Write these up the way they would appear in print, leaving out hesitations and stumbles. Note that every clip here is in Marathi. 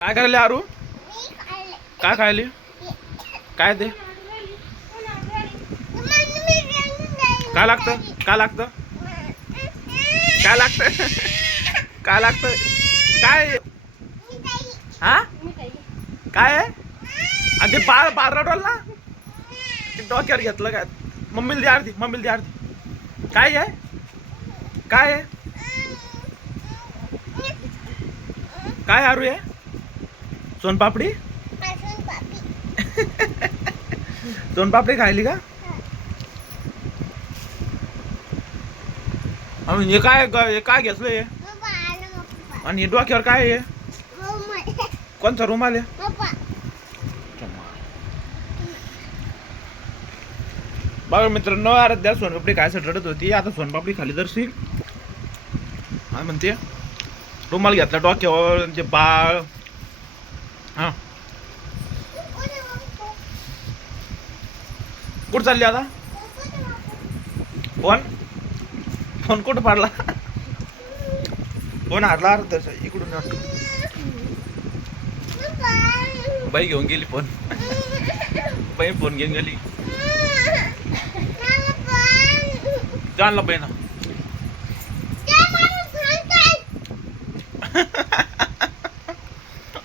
काय करायले आरू? काय खायली? काय ते? काय लागतं? काय लागतं? काय लागतं? काय लागतं? काय? हा? काय आहे? आणि ते बाळ बाळ रडवलं ना? ते डोक्यावर घेतलं काय? मम्मीला द्या अर्धी, मम्मीला द्या अर्धी. काय आहे? काय आहे? काय आरू आहे? सोनपापडी? सोनपापडी खायली का? हे काय हे काय घेतलं हे? आणि हे डोक्यावर काय आहे? कोणचा रुमाल आहे? बघा मित्रांनो, आराध्या सोनपापडी काय रडत होती. आता सोनपापडी खाली जरशी काय म्हणते, रुमाल घेतला डोक्यावर. ते बाळ हा कुठं चालली आता? फोन फोन कुठं पाडला? फोन हाडला त्याचा इकडून. बाई घेऊन गेली फोन. बाई फोन घेऊन गेली. जाणला बाई ना.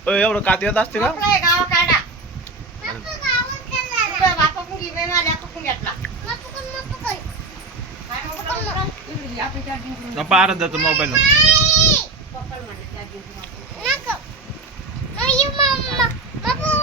एवढं कात येत असते का? पारत जातो मोबाईल.